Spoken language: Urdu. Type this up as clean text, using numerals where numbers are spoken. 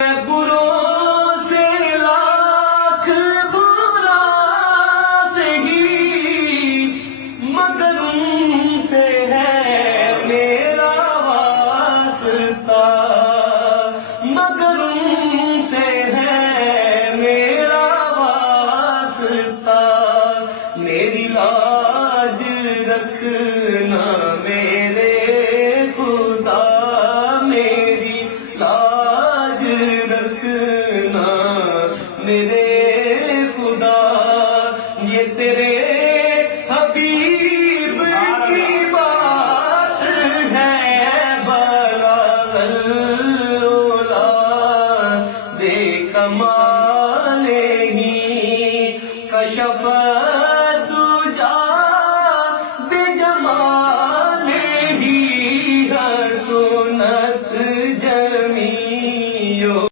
بروں سے لاکھ برا سہی، مگر ان سے ہے میرا واسطہ، مگر ان سے ہے میرا واسطہ، میری لاج رکھنا میرے خدا، میری لاج رکھنا میرے خدا، یہ تیرے حبیب کی بات ہے، بلاغ العلا بے کمال